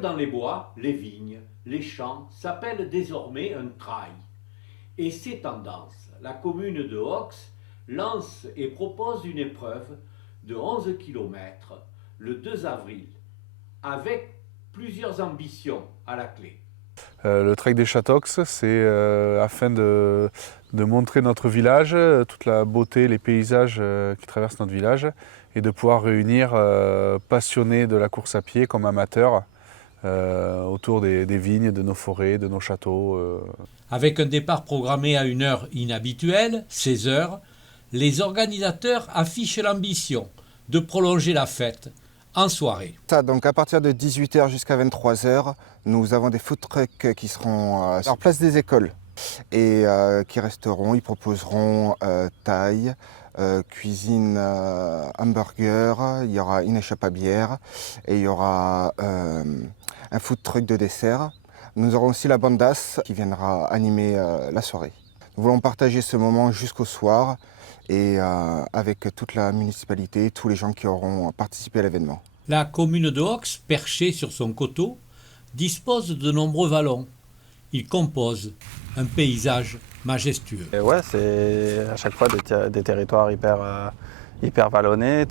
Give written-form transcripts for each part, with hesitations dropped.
dans les bois, les vignes, les champs s'appellent désormais un trail. Et c'est tendance. La commune de Hox lance et propose une épreuve de 11 km le 2 avril, avec plusieurs ambitions à la clé. Le Trek des Châteaux, c'est afin de montrer notre village, toute la beauté, les paysages qui traversent notre village, et de pouvoir réunir passionnés de la course à pied comme amateurs autour des vignes, de nos forêts, de nos châteaux. Avec un départ programmé à une heure inhabituelle, 16 heures, les organisateurs affichent l'ambition de prolonger la fête en soirée. Donc à partir de 18 h jusqu'à 23 h, nous avons des food trucks qui seront sur place des écoles et qui resteront, ils proposeront thaï, cuisine hamburger, il y aura une échappe à bière et il y aura un food truck de dessert. Nous aurons aussi la bandas qui viendra animer la soirée. Nous voulons partager ce moment jusqu'au soir et avec toute la municipalité, tous les gens qui auront participé à l'événement. La commune de Hox, perchée sur son coteau, dispose de nombreux vallons. Ils composent un paysage majestueux. Et ouais, c'est à chaque fois des territoires hyper vallonnés,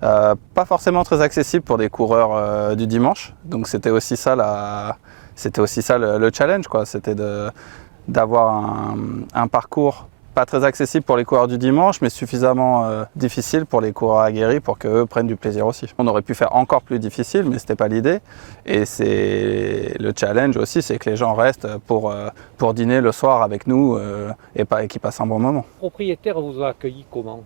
pas forcément très accessibles pour des coureurs du dimanche. Donc c'était aussi ça le challenge, quoi. C'était d'avoir un parcours pas très accessible pour les coureurs du dimanche, mais suffisamment difficile pour les coureurs aguerris pour qu'eux prennent du plaisir aussi. On aurait pu faire encore plus difficile, mais ce n'était pas l'idée. Et c'est le challenge aussi, c'est que les gens restent pour dîner le soir avec nous et qu'ils passent un bon moment. Le propriétaire vous a accueilli comment?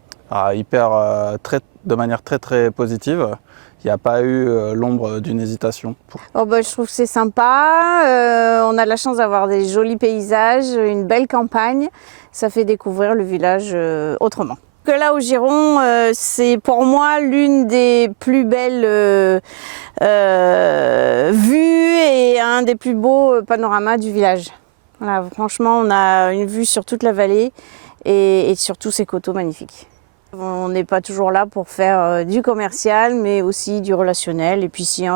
De manière très positive. Il n'y a pas eu l'ombre d'une hésitation. Je trouve que c'est sympa, on a la chance d'avoir des jolis paysages, une belle campagne, ça fait découvrir le village autrement. Que là au Giron, c'est pour moi l'une des plus belles vues et un des plus beaux panoramas du village. Voilà, franchement, on a une vue sur toute la vallée et sur tous ces coteaux magnifiques. On n'est pas toujours là pour faire du commercial, mais aussi du relationnel. Et puis si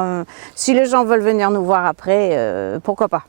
les gens veulent venir nous voir après, pourquoi pas.